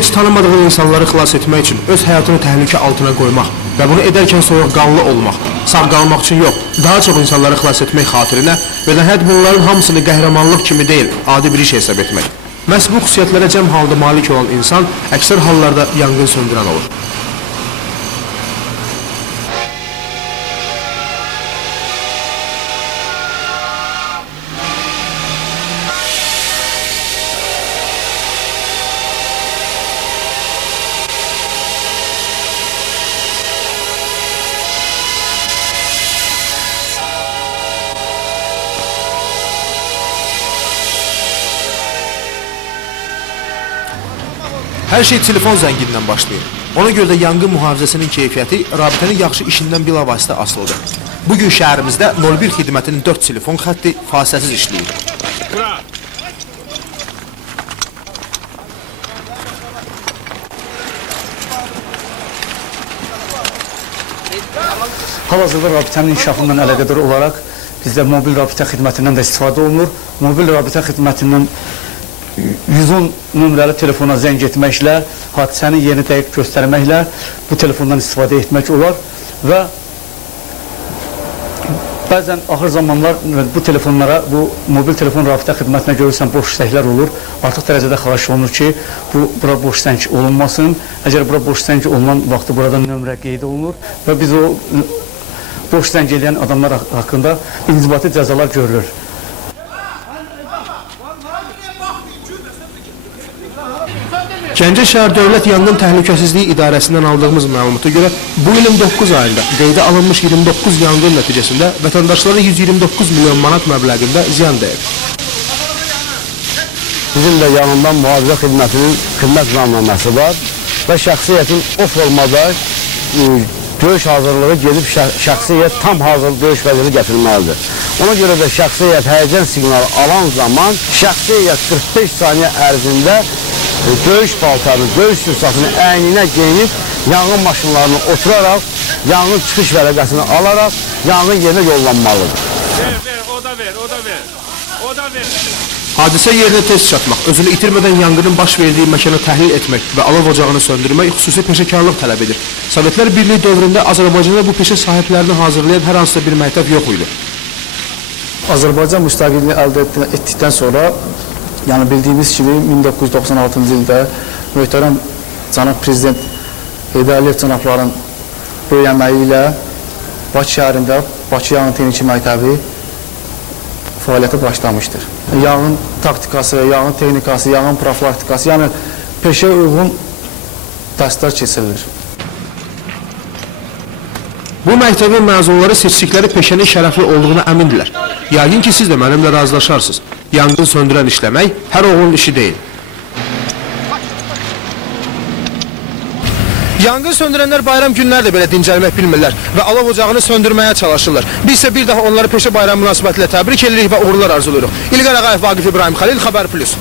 heç tanımadığı insanları xilas etmək üçün öz həyatını təhlükə altına qoymaq və bunu edərkən soyuqqanlı olmaq, sağ qalmaq üçün yox, daha çox insanları xilas etmək xatirinə və nəhayət bunların hamısını qəhrəmanlıq kimi deyil, adi bir iş hesab etmək. Məhz bu xüsusiyyətlərə cəm halda malik olan insan əksər hallarda yanğın söndürən olur. Hər şey telefon zəngindən başlayır. Ona görə də yanğın mühafizəsinin keyfiyyəti rabitənin yaxşı işindən bilavasitə asılıdır. Bugün şəhərimizdə 01 xidmətinin 4 telefon xətti fasiləsiz işləyir. Hal-hazırda rabitənin inkişafından əlaqədar olaraq bizdə mobil rabitə xidmətindən də istifadə olunur. Mobil rabitə xidmətindən 110 nömrəli telefona zəng etməklə, hadisənin yerini dəqiq göstərməklə bu telefondan istifadə etmək olar və bəzən axır zamanlar bu telefonlara, bu mobil telefon rabitə xidmətinə görürsən boş zənglər olur. Artıq dərəcədə xahiş olunur ki, bura boş zəng olunmasın. Əgər bura boş zəng olunan vaxtı burada nömrə qeyd olunur və biz o boş zəng edən adamlar haqqında inzibati cəzalar görülür. Gəncə şəhər Dövlət Yanğın Təhlükəsizliyi İdarəsindən aldığımız məlumata görə bu ilin 9 ayında qeydə alınmış 29 yanğın nəticəsində vətəndaşlara 129 milyon manat məbləğində ziyan dəyib. Bizim də yanından mühafizə xidmətinin xidmət məmnunəməsi var və şəxsiyyətin o formada döyüş hazırlığı gedib şəxsiyyət tam hazır döyüş vəziyyəti gətirməlidir. Ona görə də şəxsiyyət həyəcan siqnalı alan zaman şəxsiyyət 45 saniyə ərzində döyüş paltarını, döyüş sursatını əyninə geyinib, yanğın maşınlarına oturaraq, yanğın çıxış vərəqəsini alaraq, yanğın yerinə yollanmalıdır. O da ver. Hadisə yerinə tez çatmaq, özünü itirmədən yanğının baş verdiyi məkanı təhlil etmək və alov ocağını söndürmək xüsusi peşəkarlıq tələb edir. Sovetlər Birliyi dövründə Azərbaycanda bu peşə sahiblərini hazırlayan hər hansısa bir məktəb yox idi. Azərbaycan müstəqilliyi əldə etdikdən sonra, yəni bildiyimiz kimi 1996-cı ildə möhtərəm cənab prezident Heydər Əliyev cənabların böyük əməyi ilə Bakı şəhərində Bakı Yanğın Texniki Məktəbi fəaliyyətə başlamışdır. Yanğın taktikası, yanğın texnikası, yanğın profilaktikası, yəni peşə uyğun dərslər keçirilir. Bu məktəbin məzunları seçdikləri peşənin şərəfli olduğuna əmindirlər. Yəqin ki, siz də mənimlə razılaşarsınız. Yanğın söndürən işləmək hər oğlun işi deyil. Yanğın söndürənlər bayram günləri də belə dincəlmək bilmirlər və alov ocağını söndürməyə çalışırlar. Biz isə bir daha onları peşə bayramı münasibətilə təbrik edirik və uğurlar arzuluruq. İlqar Ağayev, Vaqif İbrahim Xəlil, Xəbər Plus.